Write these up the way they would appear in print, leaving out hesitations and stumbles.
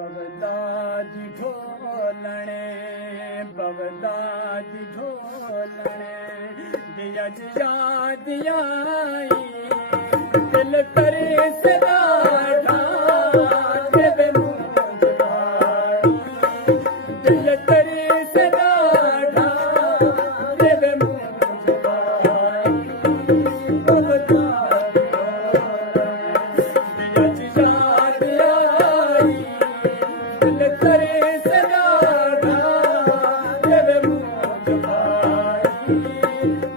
Baghdad ढोलणे Baghdad ढोलणे दिया दिया दियाई दिल करे सदा देवे मुझवाई दिल करे सदा देवे मुझवाई बगदाद दिया दिया दियाई दिल करे सदा देवे मुझवाई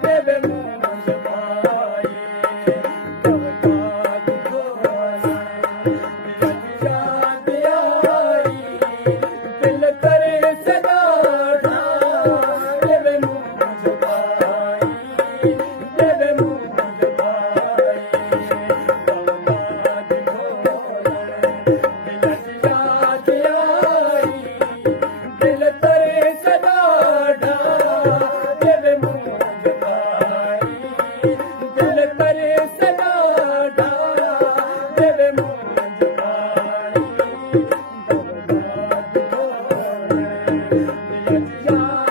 देवे मुझवाई बगदाद ढोलणे दिया दिया दियाई दिल करे सदा देवे मुझवाई देवे मुझवाई बगदाद ढोलणे दिया दियाई दिल करे सदा देवे मुझवाई दिल करे सदा देवे मुझवाई बगदाद ढोलणे दिया दियाई दिल करे सदा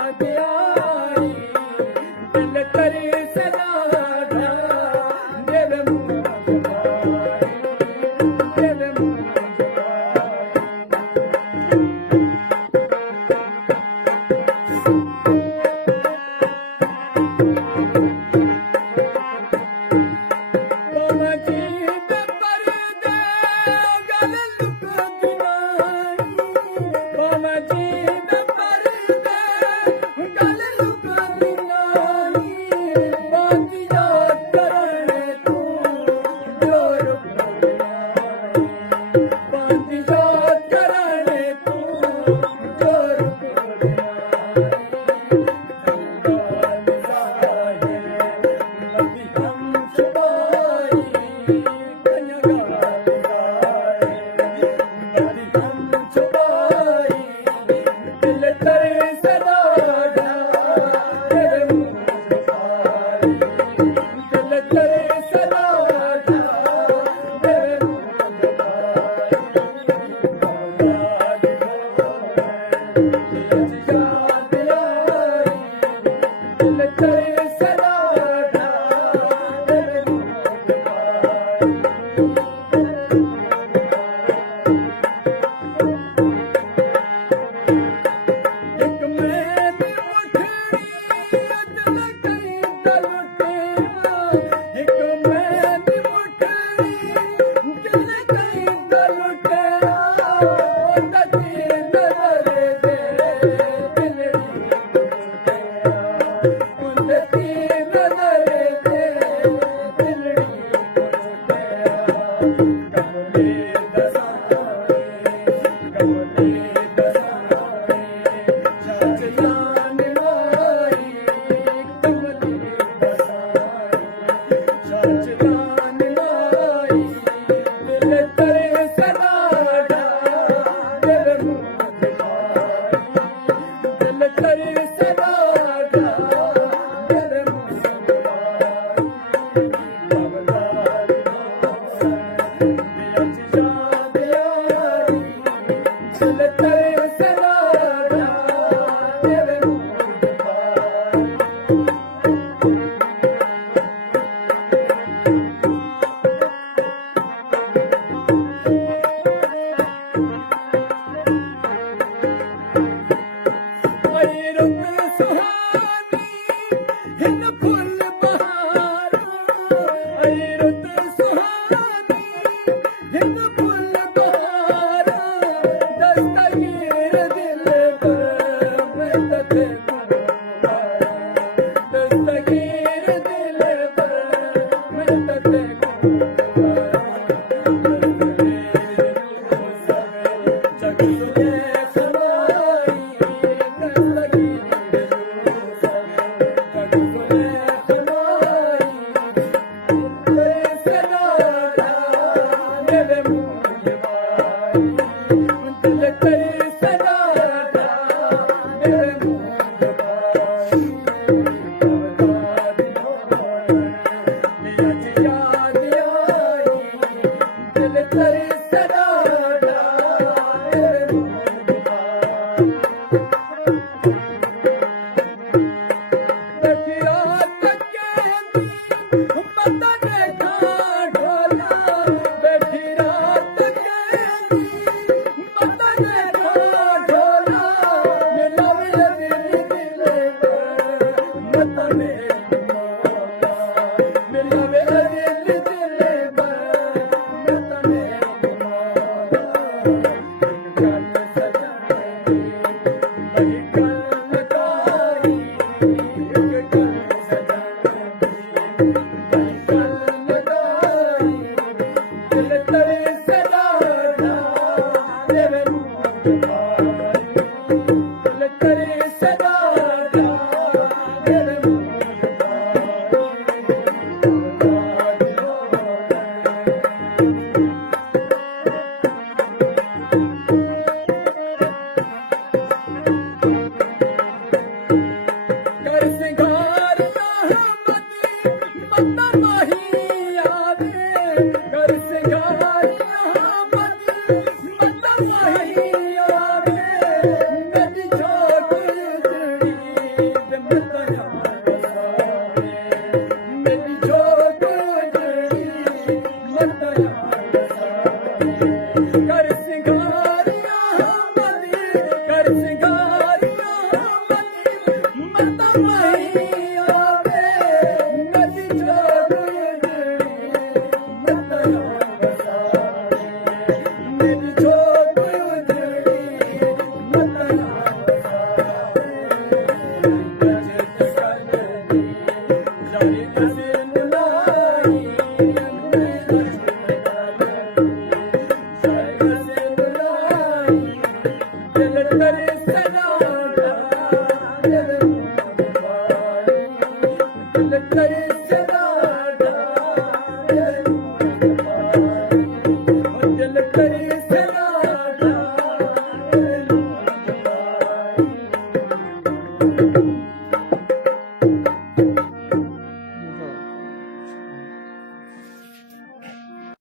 देवे मुझवाई देवे Thank you. सदा देवे दिल करे सदा देवे कर सिंगार मत नहीं आवे कर सिंगार मत नहीं आवे मेरी छोट जड़ी मत आवे मेरी छोट जड़ी मत आवे कर सिंगार मत कर सिंगार मत नहीं आवे मेरी छोट मत आवे मेरी छोट मत आवे जाने बुलाई दिल करे सदा दिल करे सदा दिल करे सदा